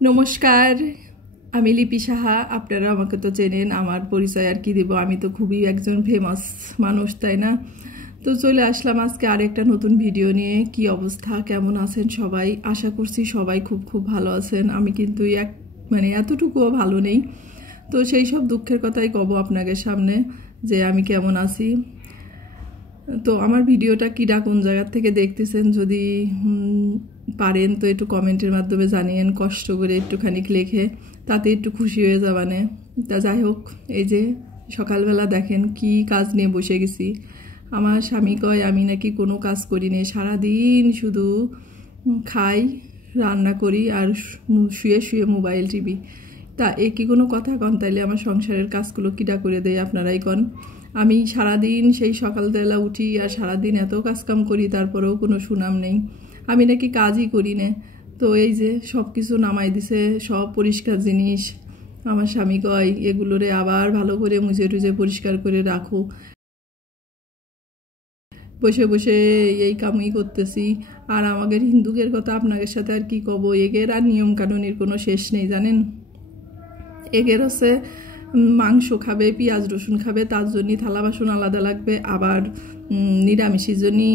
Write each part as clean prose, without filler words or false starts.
নমস্কার, আমি লিপি সাহা। আপনারা আমাকে তো চেনেন, আমার পরিচয় আর কি দেব। আমি তো খুবই একজন ফেমাস মানুষ, তাই না? তো চলে আসলাম আজকে আরেকটা নতুন ভিডিও নিয়ে। কি অবস্থা, কেমন আছেন সবাই? আশা করছি সবাই খুব খুব ভালো আছেন। আমি কিন্তু এতটুকুও ভালো নেই। তো সেই সব দুঃখের কথাই কব আপনাদের সামনে যে আমি কেমন আছি। তো আমার ভিডিওটা কিরা কোন জায়গার থেকে দেখতেছেন যদি পারেন তো একটু কমেন্টের মাধ্যমে জানিয়েন, কষ্ট করে একটুখানি লিখে, তাতে একটু খুশি হয়ে যাবানে। তা যাই হোক, এই যে সকালবেলা দেখেন কি কাজ নিয়ে বসে গেছি। আমার স্বামী কয় আমি নাকি কোনো কাজ করি নি, সারাদিন শুধু খাই, রান্না করি আর শুয়ে শুয়ে মোবাইল টিভি। তা এ কি কোনো কথা কন? তাইলে আমার সংসারের কাজগুলো কিটা করে দেয় আপনারাই কন। আমি সারাদিন সেই সকালবেলা উঠি আর সারাদিন এত কাজকাম করি, তারপরেও কোনো সুনাম নেই। আমি নাকি কাজই করি না। তো এই যে সব কিছু নামাই দিছে, সব পরিষ্কার জিনিস। আমার স্বামী কয় এগুলোরে আবার ভালো করে মুছে টুজে পরিষ্কার করে রাখো। বসে বসে এই কামই করতেছি। আর আমাদের হিন্দুদের কথা আপনাদের সাথে আর কি কব, এগের আর নিয়ম কানুনের কোনো শেষ নেই জানেন। এগের হচ্ছে মাংস খাবে, পেঁয়াজ রসুন খাবে, তার জন্যই থালা বাসন আলাদা লাগবে। আবার নিরামিষের জন্যই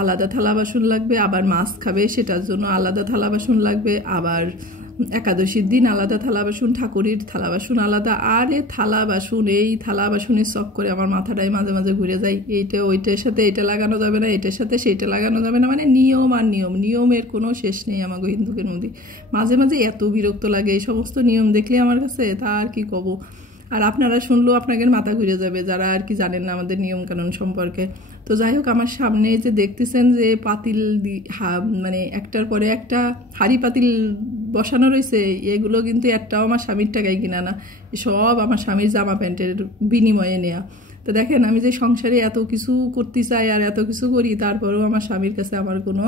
আলাদা থালা বাসন লাগবে। আবার মাছ খাবে, সেটার জন্য আলাদা থালা বাসন লাগবে। আবার একাদশীর দিন আলাদা থালা বাসন, ঠাকুরের থালা বাসন আলাদা। আর এ থালা বাসন, এই থালা বাসনের শখ করে আমার মাথাটাই মাঝে মাঝে ঘুরে যায়। এইটা ওইটার সাথে এটা লাগানো যাবে না, এটার সাথে সেইটা লাগানো যাবে না, মানে নিয়ম আর নিয়ম, নিয়মের কোনো শেষ নেই আমাকে হিন্দুদের মধ্যে। মাঝে মাঝে এত বিরক্ত লাগে এই সমস্ত নিয়ম দেখলে আমার কাছে, তা আর কি কব। আর আপনারা শুনলেও আপনাদের মাথা ঘুরে যাবে যারা আর কি জানেন না আমাদের নিয়ম কানুন সম্পর্কে। তো যাই হোক, আমার সামনে যে দেখতেছেন যে পাতিল মানে একটার পরে একটা হাঁড়ি পাতিল বসানো রয়েছে, এগুলো কিন্তু একটাও আমার স্বামীর টাকায় কিনা না, সব আমার স্বামীর জামা প্যান্টের বিনিময়ে নেওয়া। তো দেখেন, আমি যে সংসারে এত কিছু করতে চাই আর এত কিছু করি, তারপরেও আমার স্বামীর কাছে আমার কোনো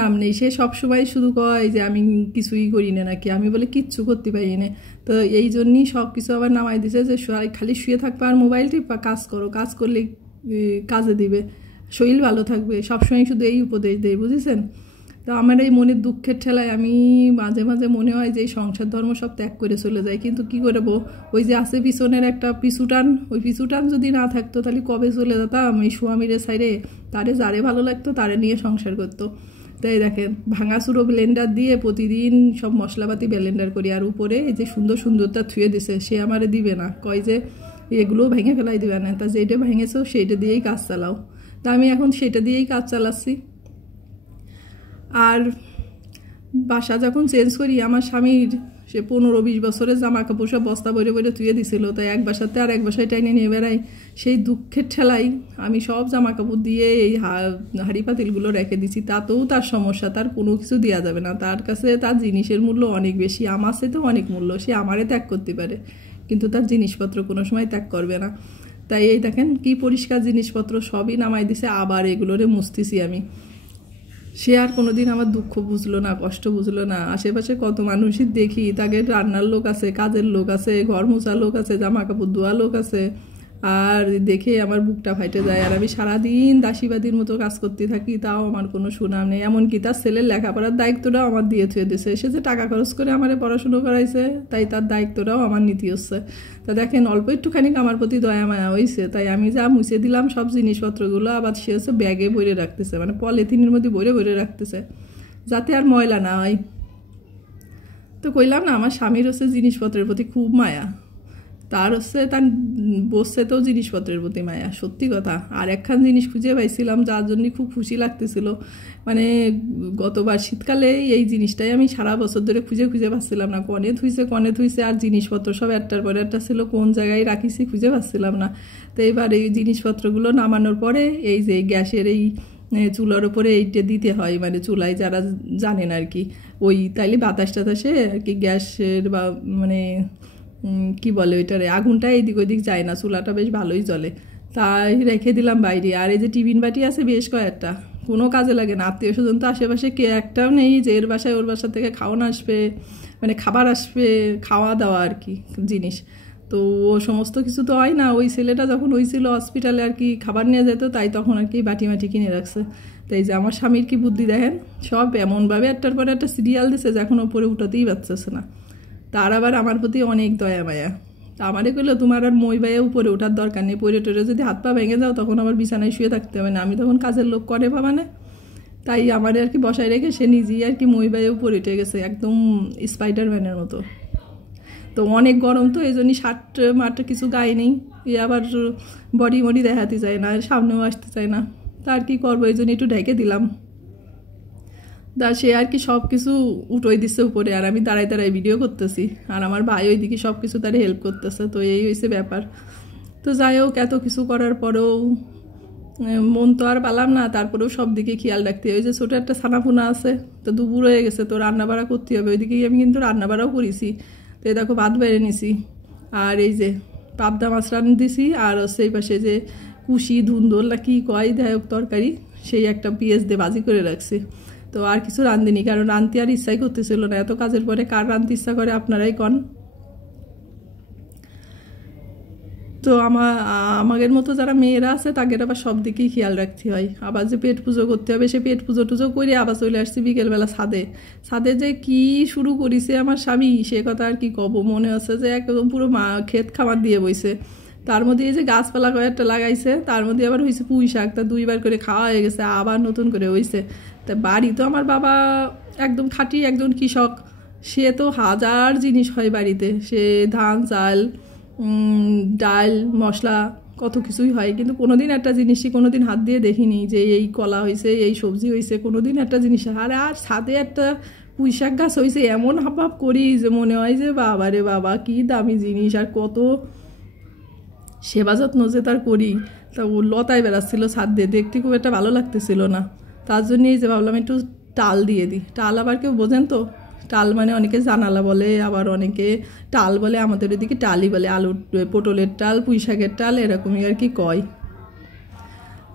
নাম নেই। সে সবসময় শুধু কয় যে আমি কিছুই করি না নাকি, আমি বলে কিচ্ছু করতে পারি না। তো এই জন্যই সব কিছু আবার নামাই দিছে যে খালি শুয়ে থাকবে আর মোবাইল টিপা, কাজ করো, কাজ করলে কাজে দিবে, শরীর ভালো থাকবে, সবসময় শুধু এই উপদেশ দেয়, বুঝেছেন? তো আমার এই মনের দুঃখের ঠেলায় আমি মাঝে মাঝে মনে হয় যে এই সংসার ধর্ম সব ত্যাগ করে চলে যায়। কিন্তু কি করবো, ওই যে আছে পিছনের একটা পিছুটান, ওই পিছুটান যদি না থাকতো তাহলে কবে চলে যেতাম এই স্বামীরে সাইডে। তারে যারে ভালো লাগতো তারে নিয়ে সংসার করতো। তাই দেখেন, ভাঙাচুরো ব্লেন্ডার দিয়ে প্রতিদিন সব মশলাপাতি ব্লেন্ডার করি। আর উপরে এই যে সুন্দর সুন্দরটা থুয়ে দিছে, সে আমারে দিবে না, কয় যে এগুলোও ভেঙে ফেলাই দিবে না, তা যেটা ভেঙেছো সেইটা দিয়েই কাজ চালাও। তা আমি এখন সেটা দিয়েই কাজ চালাচ্ছি। আর বাসা যখন চেঞ্জ করি, আমার স্বামীর সে 15-20 বছরের জামা কাপড় সব বস্তা বইরে বইরে ধুয়ে দিছিল, তাই এক বাসাতে আর এক বাসায় টাইনে নিয়ে বেড়াই। সেই দুঃখের ঠেলাই আমি সব জামা কাপড় দিয়ে এই হাঁড়ি পাতিলগুলো রেখে দিছি। তাতেও তার সমস্যা, তার কোনো কিছু দেওয়া যাবে না, তার কাছে তার জিনিসের মূল্য অনেক বেশি, আমার সাথে অনেক মূল্য। সে আমারে ত্যাগ করতে পারে, কিন্তু তার জিনিসপত্র কোনো সময় ত্যাগ করবে না। তাই এই দেখেন কি পরিষ্কার জিনিসপত্র সবই নামাই দিছে, আবার এগুলোরে মুছতেছি আমি। সে আর কোনোদিন আমার দুঃখ বুঝলো না, কষ্ট বুঝলো না। আশেপাশে কত মানুষই দেখি, তাদের রান্নার লোক আছে, কাজের লোক আছে, ঘর মোছা লোক আছে, জামা কাপড় ধোয়া লোক আছে, আর দেখে আমার বুকটা ফাইটে যায়। আর আমি সারাদিন দাসীবাদীর মতো কাজ করতে থাকি, তাও আমার কোনো সুনাম নেই। এমনকি তার ছেলের লেখাপড়ার দায়িত্বটাও আমার দিয়ে থুয়ে দিয়েছে। সে যে টাকা খরচ করে আমারে পড়াশুনো করাইছে, তাই তার দায়িত্বটাও আমার নিতে হচ্ছে। তা দেখেন, অল্প একটুখানি আমার প্রতি দয়া মায়া হয়েছে, তাই আমি যা মুছে দিলাম সব জিনিসপত্রগুলো, আবার সে হচ্ছে ব্যাগে ভরে রাখতেছে, মানে পলিথিনের মধ্যে ভরে ভরে রাখতেছে, যাতে আর ময়লা না হয়। তো কইলাম না, আমার স্বামীর হচ্ছে জিনিসপত্রের প্রতি খুব মায়া, তার হচ্ছে তার বসছেতেও জিনিসপত্রের প্রতি মায়া, সত্যি কথা। আর একখান জিনিস খুঁজে পাইছিলাম যার জন্য খুব খুশি লাগতেছিল, মানে গতবার শীতকালে এই জিনিসটাই আমি সারা বছর ধরে খুঁজে খুঁজে পাচ্ছিলাম না, কনে থুইছে আর জিনিসপত্র সব একটার পরে একটা ছিল, কোন জায়গায় রাখিছি খুঁজে পাচ্ছিলাম না। তো এবার এই জিনিসপত্রগুলো নামানোর পরে এই যে গ্যাসের এই চুলার ওপরে এইটা দিতে হয়, মানে চুলায় যারা জানেন আর কি, ওই তাইলে বাতাস টাতাসে আর কি গ্যাসের বা মানে কি বলে ওইটারে, আগুনটা এদিক ওইদিক যায় না, চুলাটা বেশ ভালোই জ্বলে। তাই রেখে দিলাম বাইরে। আর এই যে টিফিন বাটি আছে বেশ কয়েকটা, কোনো কাজে লাগে না। আত্মীয় স্বজন তো আশেপাশে কে একটাও নেই যে এর বাসায় ওর বাসা থেকে খাওয়ান আসবে, মানে খাবার আসবে, খাওয়া দাওয়া আর কি জিনিস। তো ও সমস্ত কিছু তো হয় না। ওই ছেলেটা যখন ওই ছিল হসপিটালে আর কি খাবার নিয়ে যেত, তাই তখন আর কি বাটি মাটি কিনে রাখছে। তাই যে আমার স্বামীর কি বুদ্ধি দেখেন, সব এমনভাবে একটার পরে একটা সিরিয়াল দিছে যে এখন ওপরে উঠাতেই পারতেছে না। তার আবার আমার প্রতি অনেক দয়া মায়া। তা আমারে কইলো তোমার আর মই বাইয়ে উপরে ওঠার দরকার নেই, পরে টরে যদি হাত পা ভেঙে যাও তখন আবার বিছানায় শুয়ে থাকতে হবে না, আমি তখন কাজের লোক করে পাবা না। তাই আমার আর কি বসায় রেখে সে নিজেই আর কি মই বাইয়ে উপরে উঠে গেছে একদম স্পাইডারম্যানের মতো। তো অনেক গরম, তো এই জন্যই শার্ট মার্ট কিছু গায়ে নেই, এ আবার বডি মডি দেখাতে চায় না, সামনেও আসতে চায় না। তা আর কি করবো, এই জন্য একটু ঢেকে দিলাম। তা সে আর কি সব কিছু উঠোই দিচ্ছে উপরে, আর আমি দাঁড়ায় দাঁড়ায় ভিডিও করতেছি, আর আমার ভাই ওইদিকে সব কিছু তারা হেল্প করতেছে। তো এই হয়েছে ব্যাপার। তো যাই হোক, এত কিছু করার পরেও মন তো আর পালাম না, তারপরেও সব দিকে খেয়াল রাখতে হয়। ওই যে ছোটো একটা ছানাপুনা আছে, তো দুপুর হয়ে গেছে, তো রান্না বাড়া করতে হবে। ওইদিকে আমি কিন্তু রান্না বাড়াও করেছি। তো এই দেখো ভাত বেড়ে নিছি, আর এই যে পাবদা মাছ রান্না দিছি, আর সেই পাশে যে কুশি ধুন্দল না কি কয় যাই হোক তরকারি, সেই একটা পেঁয়াজ দিয়ে ভাজি করে রাখছি। তো আর কিছু রাঁধিনি, কারণ রাঁধতে আর ইচ্ছাই করতেছিল না। এত কাজের পরে কার রাঁধতে ইচ্ছা করে আপনারাই কন। তো আমাদের মতো যারা মেয়েরা আছে তাদের আবার সব দিকেই খেয়াল রাখতে হয়। আবার যে পেট পুজো করতে হবে, সে পেট পুজো টুজো করে আবার চলে আসছি বিকেলবেলা ছাদে যে কি শুরু করেছে আমার স্বামী, সে কথা আর কি কব। মনে হচ্ছে যে একদম পুরো ক্ষেত খাবার দিয়ে বইছে। তার মধ্যে এই যে গাছপালা কয়েকটা লাগাইছে, তার মধ্যে আবার হয়েছে পুঁই শাক, তা 2বার করে খাওয়া হয়ে গেছে, আবার নতুন করে হয়েছে। তা বাড়ি তো আমার বাবা একদম খাঁটি একজন কৃষক, সে তো হাজার জিনিস হয় বাড়িতে, সে ধান চাল ডাল মশলা কত কিছুই হয়, কিন্তু কোনোদিন একটা জিনিসই কোনোদিন হাত দিয়ে দেখিনি যে এই কলা হয়েছে এই সবজি হয়েছে, কোনোদিন একটা জিনিস। আর ছাদে একটা পুঁই শাক গাছ হয়েছে, এমন হাবভাব করি যে মনে হয় যে বাবা রে বাবা কি দামি জিনিস, আর কত সেবা যত্ন যে তার করি। তা ও লতায় বেড়াচ্ছিল ছাদ দিয়ে, দেখতে খুব একটা ভালো লাগতেছিল না। তার জন্যই যে ভাবলাম একটু টাল দিয়ে দিই। টাল আবার কেউ বোঝেন তো, টাল মানে অনেকে জানালা বলে, আবার অনেকে টাল বলে, আমাদের ওইদিকে টালই বলে। আলুর পটলের টাল পুঁই শাকের টাল এরকমই আর কি কয়।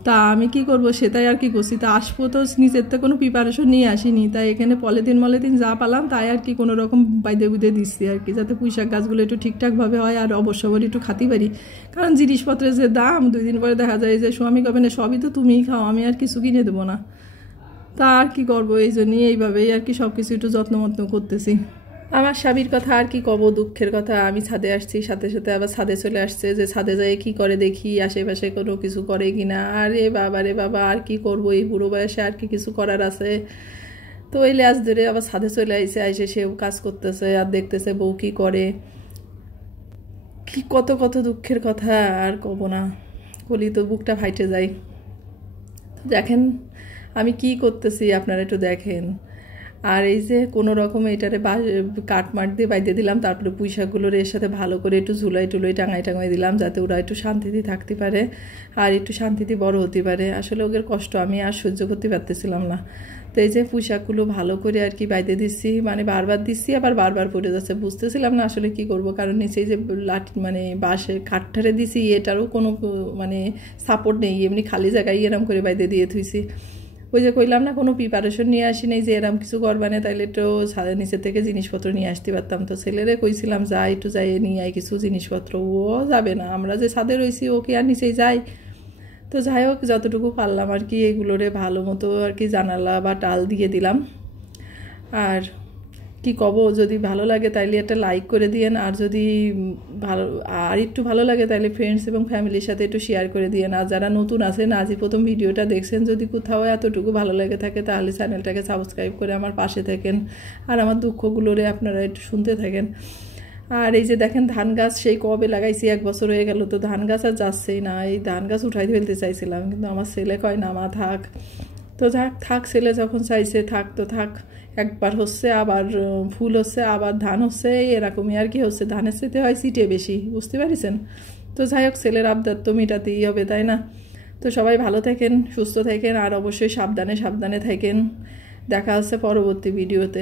তা আমি কি করব, সেটাই আর কি করছি। তা আসবো তো নিজের তো কোনো প্রিপারেশন নিয়ে আসিনি, তাই এখানে পলিথিন যা পালাম তাই আর কি কোনো রকম বাইদে বুদে দিচ্ছি আর কি, যাতে পুঁই শাক গাছগুলো একটু ঠিকঠাকভাবে হয় আর অবশ্যই একটু খাতে পারি। কারণ জিনিসপত্রের যে দাম, 2 দিন পরে দেখা যায় যে স্বামী কবে না সবই তো তুমিই খাও, আমি আর কিছু কিনে দেবো না। তা আর কি করবো, এই জন্যই এইভাবেই আর কি সব কিছু একটু যত্ন করতেছি। আমার স্বামীর কথা আর কি কব, দুঃখের কথা। আমি ছাদে আসছি, সাথে সাথে আবার ছাদে চলে আসছে, যে ছাদে যায় কি করে দেখি আশেপাশে কোনো কিছু করে কিনা। আরে বাবা রে বাবা, আর কি করব এই বুড়ো বয়সে, আর কি কিছু করার আছে। তো ওই ল্যাজ ধরে আবার ছাদে চলে আইসে সেও কাজ করতেছে আর দেখতেছে বউ কি করে। কি কত কত দুঃখের কথা, আর কব না, বলি তো বুকটা ফাইটে যায়। দেখেন আমি কি করতেছি, আপনারা একটু দেখেন। আর এই যে কোনো রকম এটারে কাঠমাট দিয়ে বাইতে দিলাম, তারপরে পুঁই শাকগুলোর এর সাথে ভালো করে একটু ঝুলাই টুলাই টাঙাই দিলাম, যাতে ওরা একটু শান্তিতে থাকতে পারে আর একটু শান্তিতে বড় হতে পারে। আসলে ওদের কষ্ট আমি আর সহ্য করতে পারতেছিলাম না। তো এই যে পুঁই শাকগুলো ভালো করে আর কি বাইতে দিচ্ছি, মানে বারবার দিচ্ছি আবার বারবার পড়ে যাচ্ছে, বুঝতেছিলাম না আসলে কি করব। কারণ নিচে যে মানে বাঁশে কাঠঠারে দিছি, এটারও কোনো মানে সাপোর্ট নেই, এমনি খালি জায়গায় এরম করে বাইতে দিয়ে থুইছি। ওই যে কইলাম না কোনো প্রিপারেশন নিয়ে আসি নাই যে এরম কিছু করবা না, তাইলে একটু নিচের থেকে জিনিসপত্র নিয়ে আসতে পারতাম। তো ছেলেরে কইছিলাম যাই একটু যাই নিয়ে আয় কিছু জিনিসপত্র, ও যাবে না, আমরা যে ছাদে রয়েছি ওকে আর নিচেই যাই। তো যাই হোক যতটুকু পারলাম আর কি এইগুলোরে ভালো মতো আর কি জানালা বা টাল দিয়ে দিলাম। আর কি কব, যদি ভালো লাগে তাইলে একটা লাইক করে দিয়েন, আর যদি আর একটু ভালো লাগে তাইলে ফ্রেন্ডস এবং ফ্যামিলির সাথে একটু শেয়ার করে দিয়েন। আর যারা নতুন আছেন, আজই প্রথম ভিডিওটা দেখছেন, যদি কোথাও এতটুকু ভালো লেগে থাকে তাহলে চ্যানেলটাকে সাবস্ক্রাইব করে আমার পাশে থাকেন, আর আমার দুঃখগুলোরে আপনারা একটু শুনতে থাকেন। আর এই যে দেখেন ধান গাছ সেই কবে লাগাইছি, 1 বছর হয়ে গেল, তো ধান গাছ আর যাচ্ছেই না। এই ধান গাছ উঠাই ফেলতে চাইছিলাম, কিন্তু আমার ছেলে কয় না মা থাক। তো থাক ছেলে যখন চাইছে থাক তো থাক। একবার হচ্ছে আবার ফুল হচ্ছে আবার ধান হচ্ছে, এরকমই আর কি হচ্ছে। ধানের সাথে হয় সিটে বেশি, বুঝতে পারিছেন। তো যাই হোক ছেলের আবদার তো মেটাতেই হবে, তাই না। তো সবাই ভালো থাকেন, সুস্থ থাকেন, আর অবশ্যই সাবধানে থাকেন। দেখা হচ্ছে পরবর্তী ভিডিওতে।